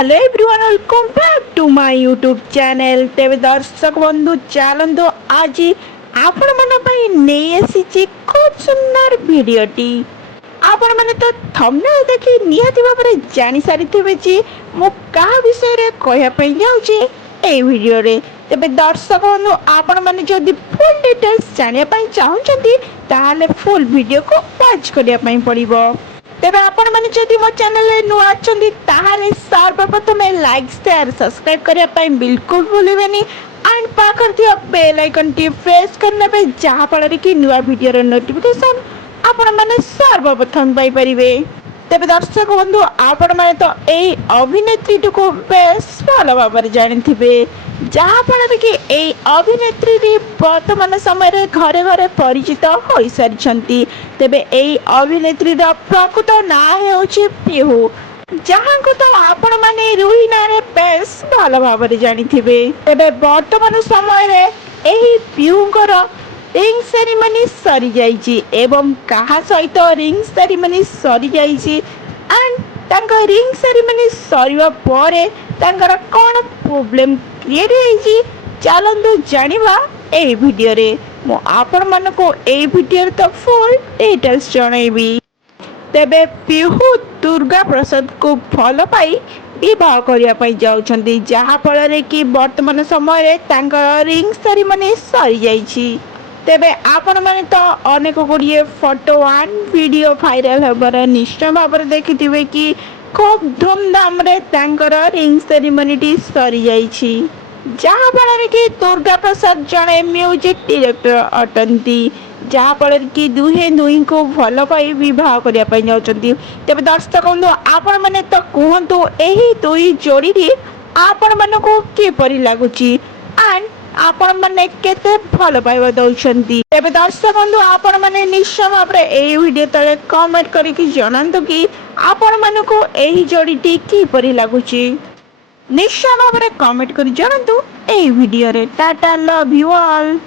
Hello everyone welcome back to my YouTube channel. तेरे दर्शक बंधु चलतु आज आपण मन नहीं आसी खूब सुंदर भिडटी। आपण मैंने तो थंबनेल देखि निहाती भाव में जानी सारी जे मु का विषय रे कहया जाऊँगी ए वीडियो रे। तेबे दर्शक बंधु आपण मैंने जदि फुल डिटेल्स जानिया चाहते ताहले फुल वीडियो को वॉच करने पड़िबो। तेबे आपण माने जदि मो चैनल रे नुआ अछंती ताहाले सर्वप्रथम लाइक शेयर सब्सक्राइब करिया पई बिल्कुल भूलिबेनी एंड पाखर दिया बेल आइकन टी प्रेस करने पे जहा फल कि नुआ वीडियो रे नोटिफिकेशन आपण माने सर्वप्रथम पाई परिबे। तेबे दर्शक बंधु आपण माने तो एई अभिनेत्री को बेस भल भाव जानिथिबे जहा फल कि एई अभिनेत्री वर्तमान समय रे घरे घरे परिचित हो सारी। तेबे एई अभिनेत्री प्रकृत ना हेउछि पिहू जहाँ को तो आपण माने रुही ना रे बेस भल भाव जानिथिबे। तेबे वर्तमान समय रे एही पिहूंकर रिंग सेरेमनी सरी जाइछि एवं कहा सहित रिंग सेरेमनी सरी जाइछि एंड तांका रिंग सेरेमनी सरीवा परे तांकर कोन प्रॉब्लम क्रिएट होइछि चलंतु जानिबा ए वीडियो रे। मु आपण मानको ए वीडियो रे तो फुल डिटेल्स जणाइबी। तेबे पिहू दुर्गा प्रसाद को भल पाई विवाह करने जाउछंती जहा फल कि वर्तमान समय रे तांकर रिंग सेरेमनी सरी जाइछि। तेबे आपण माने तो अनेक गुड़िए फोटो एंड वीडियो वायरल होबार निश्चय भाव देखिथिबे कि खूब धूमधाम रे तांकर रिंग सेरेमनी टी सरी जाइछि जहा फल कि दुर्गा प्रसाद जड़े म्यूजिक डायरेक्टर अटंती जहा फल कि दुहे दुई को भल पाई विवाह करने जाउछंती। तेबे दर्शक बंधु आपण माने तो कहंतु एही दुई जोड़ी री आपण मानको किपरि लागुची एंड आपण माने केते भल पाइबा दउछंती। तेबे दर्शक बंधु आपण माने निश्चय भाव रे एही वीडियो तले कमेंट करिकि जणांतु कि आपण मानको एही जोड़ीटी किपरि लागुची। निश्चय भाव रे कमेंट करि जणांतु एही वीडियो रे। Tata love you all.